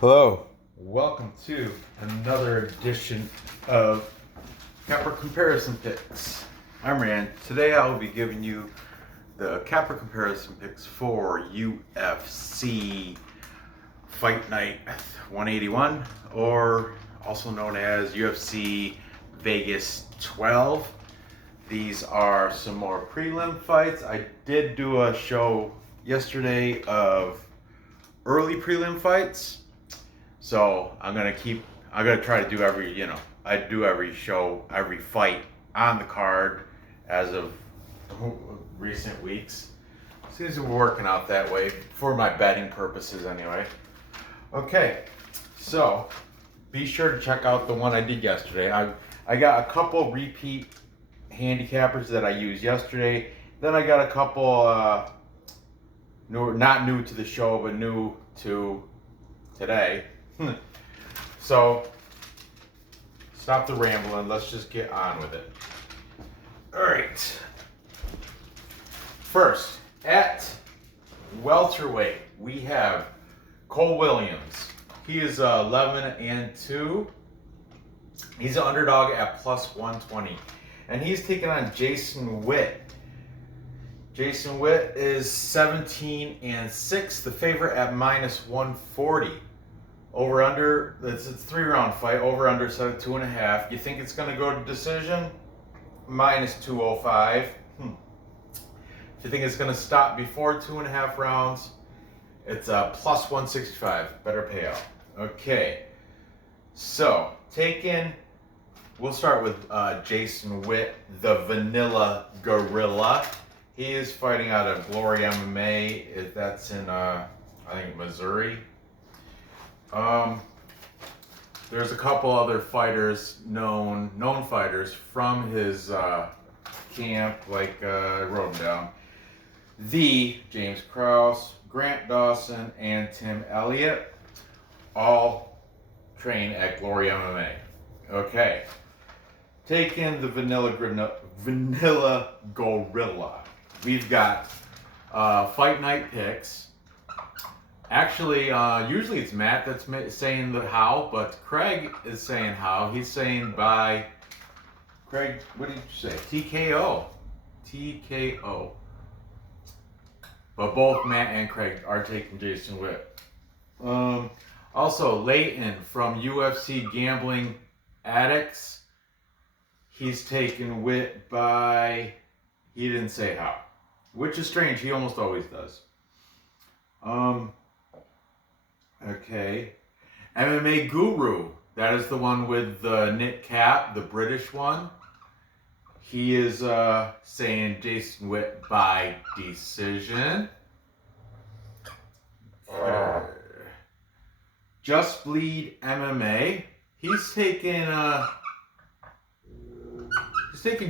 Hello, welcome to another edition of Capper Comparison Picks. I'm Rand. Today I will be giving you the Capper Comparison Picks for UFC Fight Night 181, or also known as UFC Vegas 12. These are some more prelim fights. I did do a show yesterday of early prelim fights. So I'm gonna try to do every show, every fight on the card as of recent weeks. Seems to be working out that way for my betting purposes anyway. Okay, so be sure to check out the one I did yesterday. I got a couple repeat handicappers that I used yesterday. Then I got a couple not new to the show, but new to today. So, stop the rambling. Let's just get on with it. All right. First, at welterweight, we have Cole Williams. He is 11-2. He's an underdog at plus 120, and he's taking on Jason Witt. Jason Witt is 17-6. The favorite at minus 140. Over under, it's a 3-round fight. Over under 2.5. You think it's going to go to decision? Minus 205. If you think it's going to stop before 2.5 rounds, it's a plus 165. Better payout. Okay. So, we'll start with Jason Witt, the Vanilla Gorilla. He is fighting out of Glory MMA. That's in, I think, Missouri. There's a couple other fighters, known fighters from his camp, like I wrote them down. The James Krause, Grant Dawson, and Tim Elliott all train at Glory MMA. Okay. Taking the Vanilla Gorilla. We've got Fight Night picks. Actually, usually it's Matt that's saying the how, but Craig is saying how. He's saying by, Craig, what did you say? TKO. TKO. But both Matt and Craig are taking Jason Witt. Also, Leighton from UFC Gambling Addicts. He's taken Witt by, he didn't say how. Which is strange, he almost always does. Okay. MMA Guru. That is the one with the knit cap, the British one. He is saying Jason Witt by decision. Just Bleed MMA. He's taking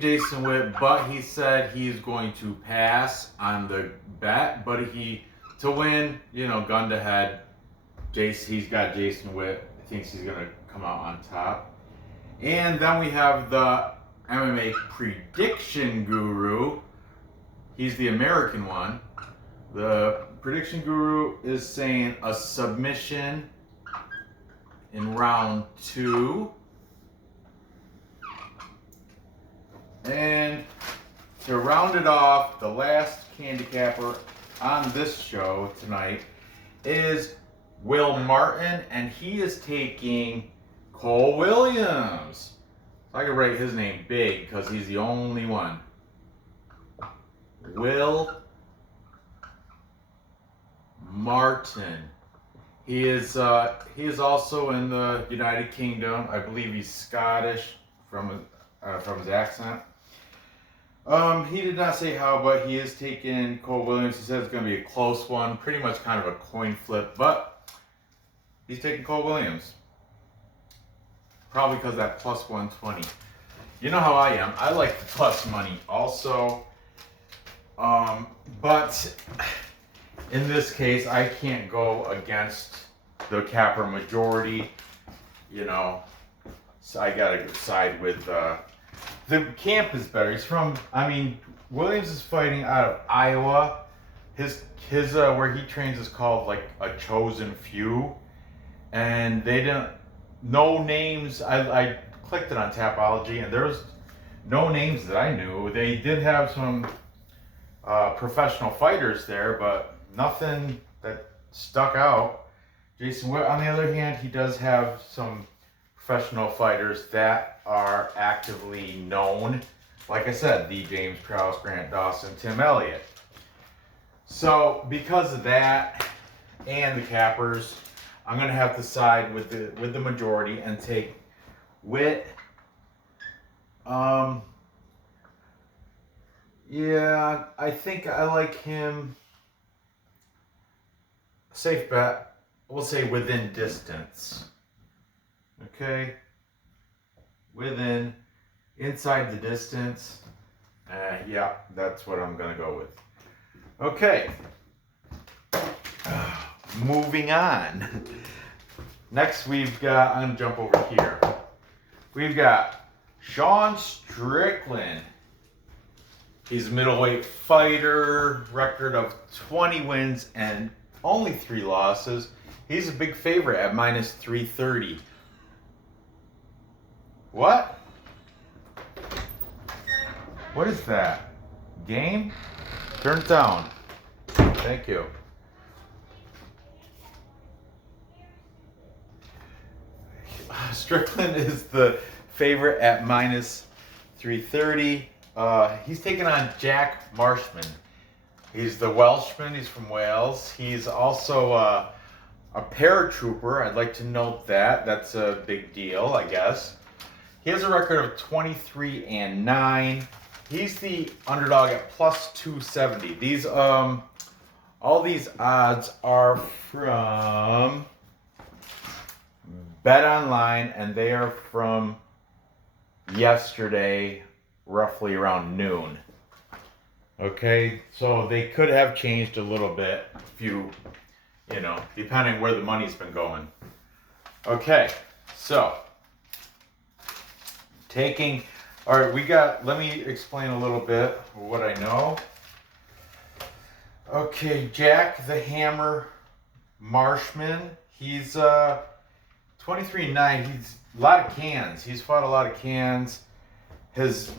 Jason Witt, but he said he's going to pass on the bet. But to win, gun to head, he's got Jason Witt. Thinks he's going to come out on top. And then we have the MMA Prediction Guru. He's the American one. The Prediction Guru is saying a submission in round 2. And to round it off, the last handicapper on this show tonight is Will Martin, and he is taking Cole Williams. So I can write his name big because he's the only one. Will Martin. He is also in the United Kingdom. I believe he's Scottish from his accent. He did not say how, but he is taking Cole Williams. He says it's going to be a close one, pretty much kind of a coin flip, but he's taking Cole Williams. Probably because of that plus 120. You know how I am. I like the plus money also. But in this case, I can't go against the capper majority. So I got to side with the camp is better. Williams is fighting out of Iowa. His where he trains is called like a chosen few. and they didn't, no names. I clicked it on Tapology, and there was no names that I knew. They did have some professional fighters there, but nothing that stuck out. Jason Witt, on the other hand, he does have some professional fighters that are actively known. Like I said, the James Krause, Grant Dawson, Tim Elliott. So because of that and the cappers, I'm gonna have to side with the majority and take Witt. Yeah, I think I like him. Safe bet. We'll say within distance. Okay. Inside the distance. Yeah, that's what I'm gonna go with. Okay. Moving on. Next we've got, I'm gonna jump over here. We've got Sean Strickland. He's a middleweight fighter, record of 20 wins and only 3 losses. He's a big favorite at minus 330. What? What is that? Game? Turn it down. Thank you. Strickland is the favorite at minus 330. He's taking on Jack Marshman. He's the Welshman. He's from Wales. He's also a paratrooper. I'd like to note that. That's a big deal, I guess. He has a record of 23-9. He's the underdog at plus 270. These all these odds are from Bet Online, and they are from yesterday, roughly around noon. Okay, so they could have changed a little bit, if you know, depending where the money's been going. Okay, so all right, let me explain a little bit what I know. Okay, Jack the Hammer Marshman, he's 23-9. He's a lot of cans. He's fought a lot of cans. His,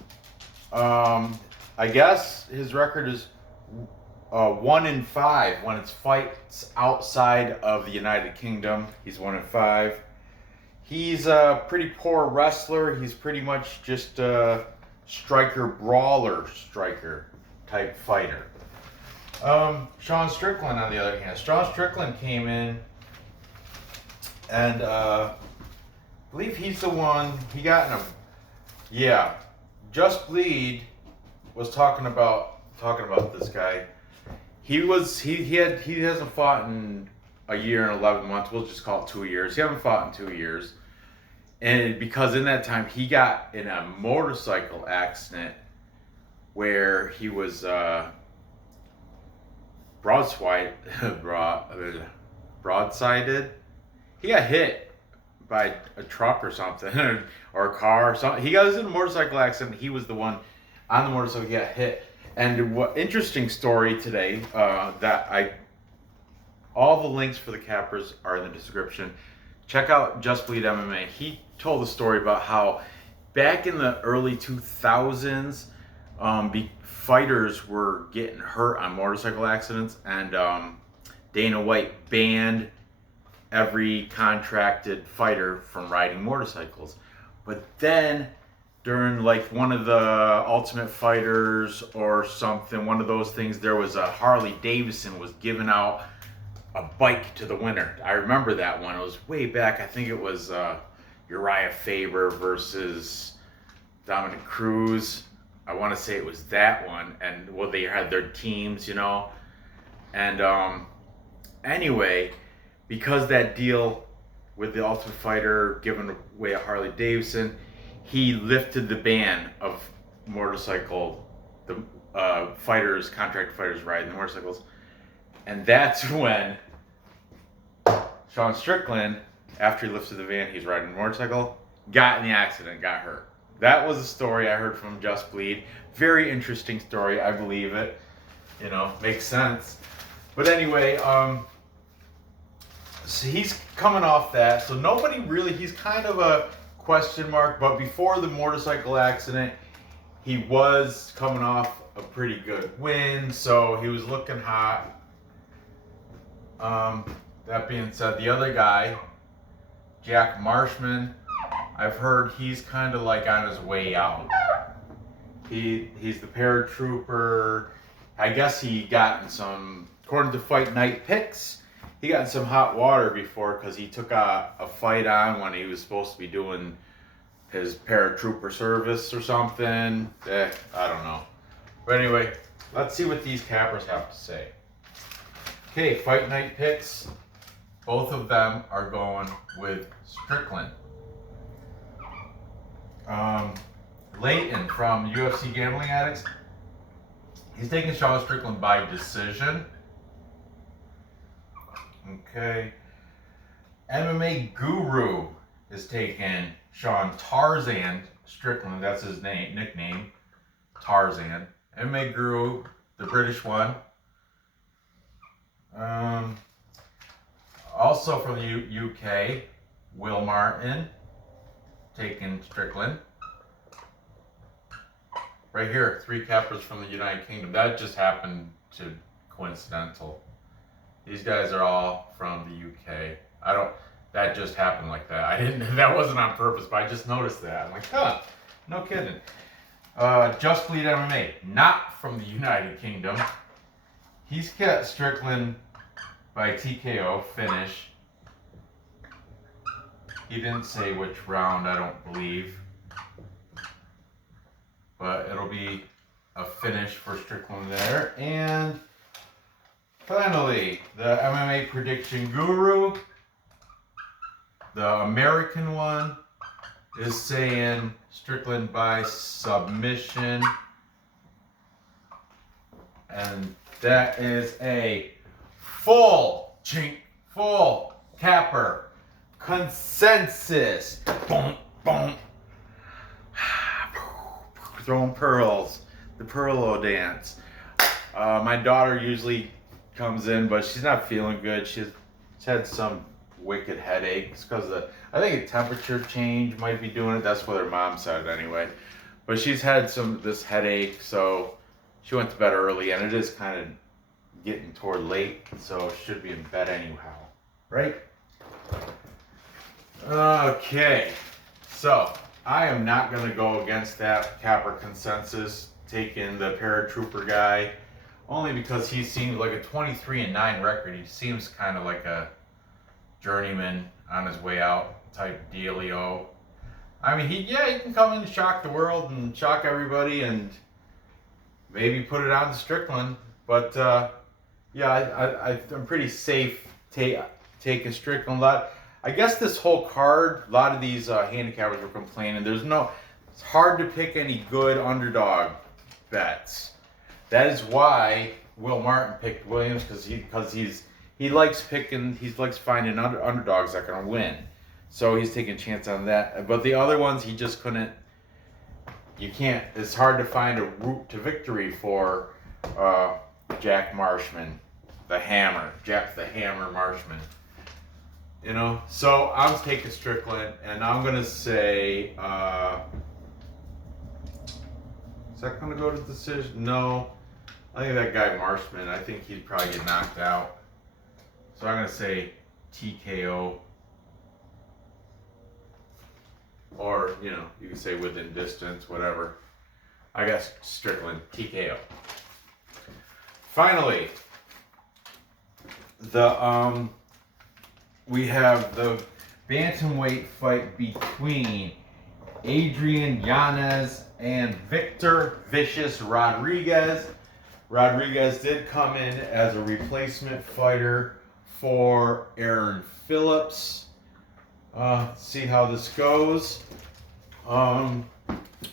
I guess his record is 1-5 when it's fights outside of the United Kingdom. He's 1-5. He's a pretty poor wrestler. He's pretty much just a striker type fighter. Sean Strickland, on the other hand, Sean Strickland came in, and I believe he's the one he got in a, yeah. Just Bleed was talking about this guy. He hasn't fought in a year and 11 months. We'll just call it 2 years. He hasn't fought in 2 years, and because in that time he got in a motorcycle accident where he was broadsided. He got hit by a truck or something, or a car or something. He was in a motorcycle accident. He was the one on the motorcycle. He got hit. And what interesting story today all the links for the cappers are in the description. Check out Just Bleed MMA. He told a story about how back in the early 2000s, fighters were getting hurt on motorcycle accidents, and Dana White banned every contracted fighter from riding motorcycles. But then during like one of the Ultimate Fighters or something, one of those things, there was a Harley Davidson was giving out a bike to the winner. I remember that one. It was way back. I think it was Uriah Faber versus Dominic Cruz. I want to say it was that one. And well, they had their teams, you know. And anyway, because that deal with the Ultimate Fighter giving away a Harley Davidson, he lifted the ban of contract fighters riding the motorcycles. And that's when Sean Strickland, after he lifted the ban, he's riding a motorcycle, got in the accident, got hurt. That was a story I heard from Just Bleed. Very interesting story, I believe it. You know, makes sense. But anyway, so coming off that. So nobody really, he's kind of a question mark, but before the motorcycle accident, he was coming off a pretty good win, so he was looking hot. That being said, the other guy, Jack Marshman, I've heard he's kind of like on his way out. He's the paratrooper. I guess he got in some, according to Fight Night picks, he got in some hot water before because he took a fight on when he was supposed to be doing his paratrooper service or something. I don't know. But anyway, let's see what these cappers have to say. Okay, Fight Night picks. Both of them are going with Strickland. Leighton from UFC Gambling Addicts, he's taking Sean Strickland by decision. Okay. MMA Guru is taking Sean Tarzan Strickland, that's his nickname, Tarzan. MMA Guru, the British one. Also from the UK, Will Martin taking Strickland. Right here, 3 cappers from the United Kingdom. That just happened to coincidental. These guys are all from the UK. That just happened like that. That wasn't on purpose, but I just noticed that. I'm like, huh, no kidding. Just Bleed MMA, not from the United Kingdom. He's got Strickland by TKO finish. He didn't say which round, I don't believe. But it'll be a finish for Strickland there. And finally, the MMA Prediction Guru, the American one, is saying Strickland by submission. And that is a full capper consensus. Boom, boom. Throwing pearls, the Pearlo dance. My daughter usually comes in, but she's not feeling good. She's had some wicked headaches because I think a temperature change might be doing it. That's what her mom said anyway. But she's had this headache, so she went to bed early, and it is kind of getting toward late, so should be in bed anyhow, right? Okay, so I am not going to go against that capper consensus, taking the paratrooper guy, only because he seems like a 23-9 record. He seems kind of like a journeyman on his way out type dealio. I mean, he can come in and shock the world and shock everybody and maybe put it on to Strickland. But I'm pretty safe taking Strickland. I guess this whole card, a lot of these handicappers were complaining. It's hard to pick any good underdog bets. That is why Will Martin picked Williams, because he likes finding underdogs that are going to win. So he's taking a chance on that. But the other ones, he just couldn't. It's hard to find a route to victory for Jack Marshman, Jack the Hammer Marshman. You know, so I'm taking Strickland, and I'm gonna say, is that gonna go to decision? No, I think that guy Marshman, I think he'd probably get knocked out. So I'm gonna say TKO, or you can say within distance, whatever. I guess Strickland, TKO. Finally, we have the bantamweight fight between Adrian Yanez and Victor Vicious Rodriguez. Rodriguez did come in as a replacement fighter for Aaron Phillips. See how this goes.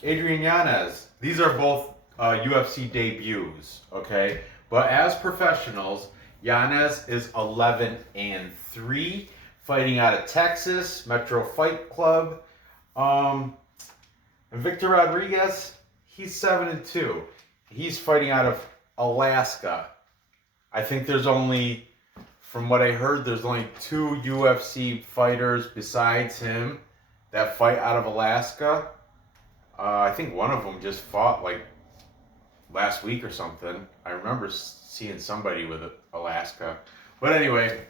Adrian Yanez. These are both UFC debuts, okay? But as professionals, Yanez is 11-3, fighting out of Texas, Metro Fight Club. And Victor Rodriguez, he's 7-2. He's fighting out of Alaska. I think there's only from what I heard, there's only 2 UFC fighters besides him that fight out of Alaska. I think one of them just fought like last week or something. I remember seeing somebody with Alaska. But anyway,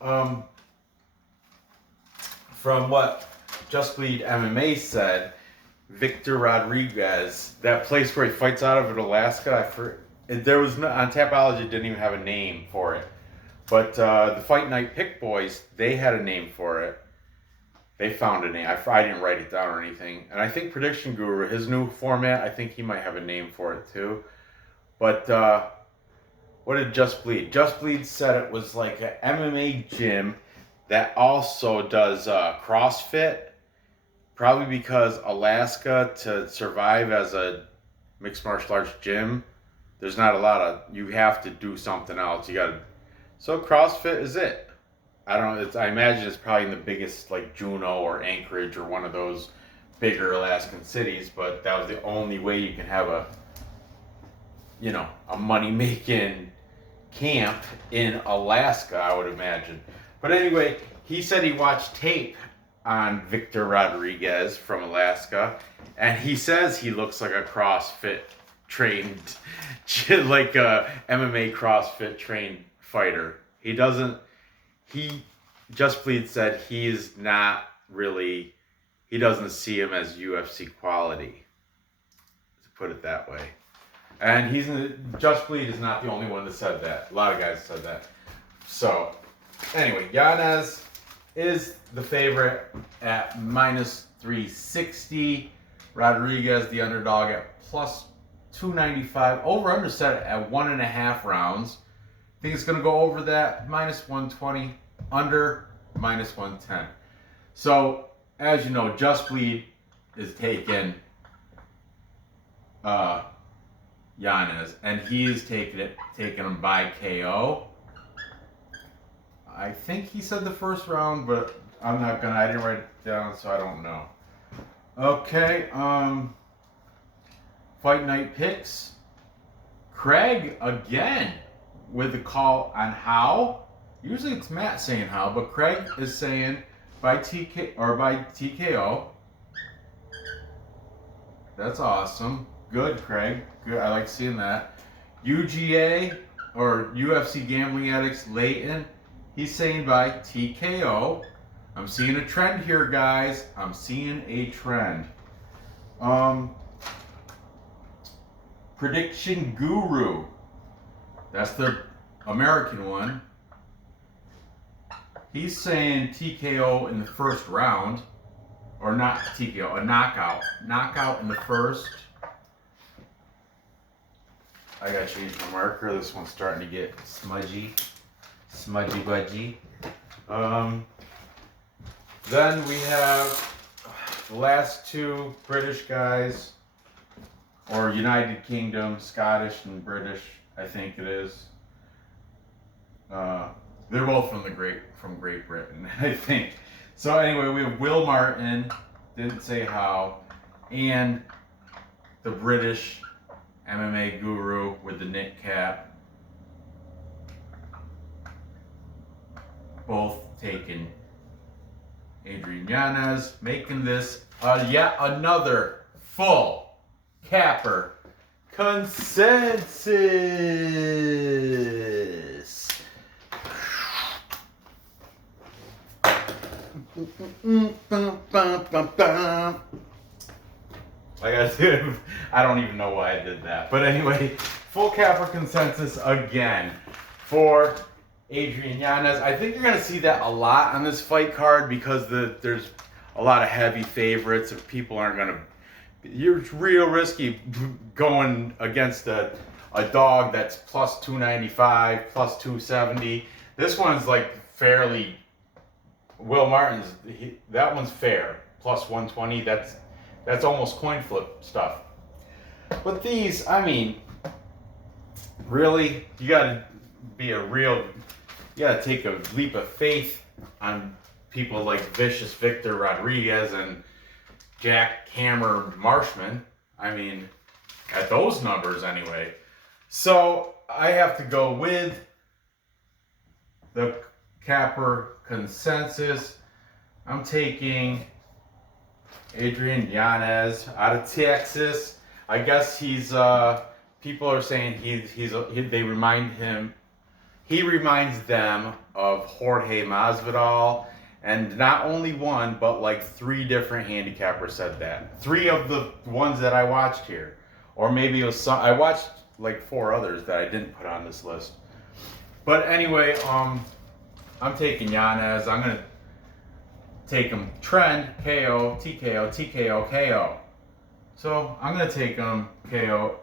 from what Just Bleed MMA said, Victor Rodriguez, that place where he fights out of in Alaska, there was no, on Tapology didn't even have a name for it. But the Fight Night Pick Boys, they had a name for it. They found a name. I didn't write it down or anything. And I think Prediction Guru, his new format, I think he might have a name for it too. But what did Just Bleed? Just Bleed said it was like an MMA gym that also does CrossFit. Probably because Alaska, to survive as a mixed martial arts gym, there's not a lot of, you have to do something else. So CrossFit is it. I imagine it's probably in the biggest, like Juneau or Anchorage or one of those bigger Alaskan cities, but that was the only way you can have a money-making camp in Alaska, I would imagine. But anyway, he said he watched tape on Victor Rodriguez from Alaska, and he says he looks like a CrossFit trained, like a MMA CrossFit trained fighter. Just Bleed said he doesn't see him as UFC quality, to put it that way. And Just Bleed is not the only one that said that. A lot of guys said that. So, anyway, Yanez is the favorite at minus 360. Rodriguez, the underdog, at plus 295. Over under set at 1.5 rounds. I think it's going to go over that. Minus 120. Under minus 110. So, as you know, Just Bleed is taking Yanez, and he is taking him by KO. I think he said the first round, but I didn't write it down, so I don't know. Okay, Fight Night Picks. Craig again with the call on how. Usually it's Matt saying how, but Craig is saying by TKO. That's awesome. Good, Craig. Good. I like seeing that. UGA or UFC Gambling Addicts Layton. He's saying by TKO. I'm seeing a trend here, guys. I'm seeing a trend. Prediction Guru. That's the American one. He's saying TKO in the first round. Or not TKO, a knockout. Knockout in the first. I gotta change my marker. This one's starting to get smudgy. Smudgy budgy. Then we have the last 2 British guys, or United Kingdom, Scottish and British, I think it is. They're both from Great Britain, I think. So anyway, we have Will Martin, didn't say how, and the British MMA guru with the knit cap. Both taking Adrian Yanez, making this yet another full capper consensus. I don't even know why I did that. But anyway, full capper consensus again for Adrian Yanez. I think you're going to see that a lot on this fight card because there's a lot of heavy favorites and people aren't going to... You're real risky going against a dog that's plus 295, plus 270. This one's like fairly... Will Martin's, that one's fair. Plus 120, that's almost coin flip stuff. But these, I mean, really, you gotta take a leap of faith on people like Vicious Victor Rodriguez and Jack Hammer Marshman. I mean, at those numbers anyway. So I have to go with the capper consensus, I'm taking Adrian Yanez out of Texas. I guess he's people are saying they remind him, he reminds them of Jorge Masvidal, and not only one but like 3 different handicappers said that. 3 of the ones that I watched here, or maybe it was some, I watched like 4 others that I didn't put on this list. But anyway, I'm taking Yanez. I'm gonna take him trend KO, TKO, TKO, KO. So I'm gonna take him KO,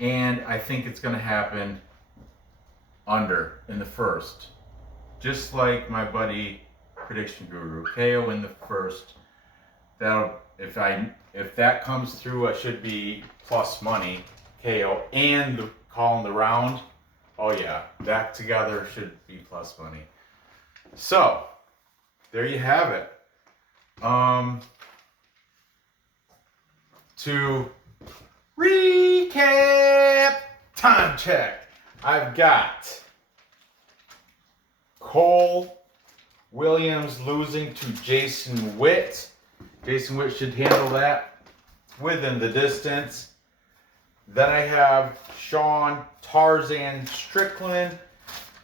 and I think it's gonna happen under in the first, just like my buddy Prediction Guru. KO in the first. That'll, if that comes through, I should be plus money. KO and calling the round. Oh yeah, that together should be plus money. So there you have it. To recap, time check. I've got Cole Williams losing to Jason Witt. Jason Witt should handle that within the distance. Then I have Sean Tarzan Strickland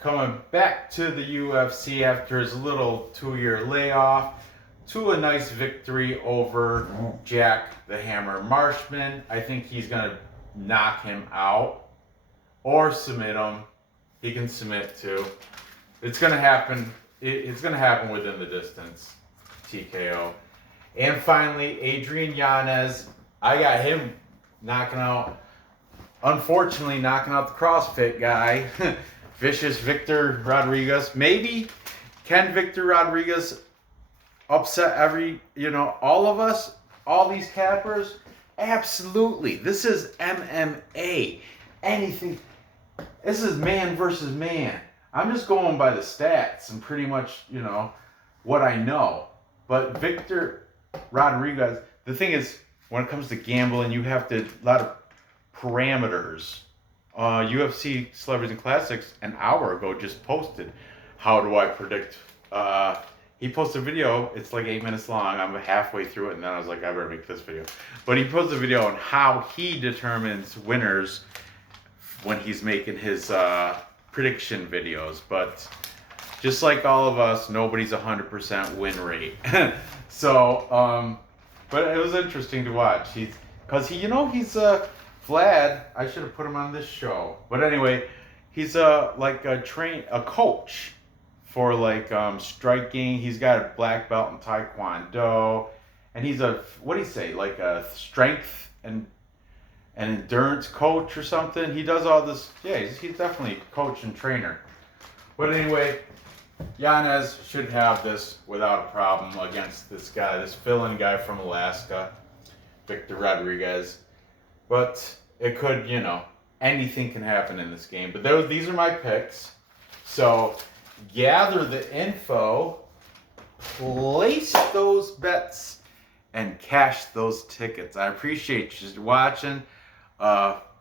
coming back to the UFC after his little 2-year layoff to a nice victory over Jack the Hammer Marshman. I think he's going to knock him out or submit him. He can submit too. It's going to happen. It's going to happen within the distance. TKO. And finally, Adrian Yanez. I got him unfortunately knocking out the CrossFit guy. Vicious Victor Rodriguez. Maybe can Victor Rodriguez upset all of us, all these cappers? Absolutely. This is MMA. Anything. This is man versus man. I'm just going by the stats and pretty much, what I know. But Victor Rodriguez, the thing is, when it comes to gambling, you have a lot of parameters. UFC Celebrities and Classics an hour ago just posted, how do I predict? He posted a video, it's like 8 minutes long. I'm halfway through it, and then I was like, I better make this video. But he posted a video on how he determines winners when he's making his prediction videos. But just like all of us, nobody's 100% win rate. So, but it was interesting to watch. He's Vlad. I should have put him on this show. But anyway, he's a coach for striking. He's got a black belt in Taekwondo, and he's a a strength and endurance coach or something. He does all this. Yeah, he's definitely a coach and trainer. But anyway, Yanez should have this without a problem against this guy, this fill-in guy from Alaska, Victor Rodriguez. But it could, anything can happen in this game. But these are my picks. So gather the info, place those bets, and cash those tickets. I appreciate you watching.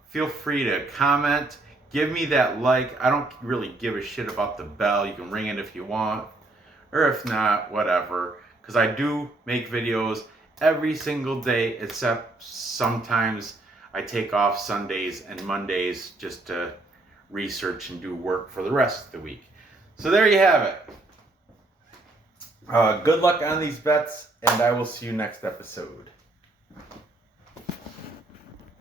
Feel free to comment. Give me that like. I don't really give a shit about the bell. You can ring it if you want, or if not, whatever. Because I do make videos every single day, except sometimes I take off Sundays and Mondays just to research and do work for the rest of the week. So there you have it. Good luck on these bets, and I will see you next episode.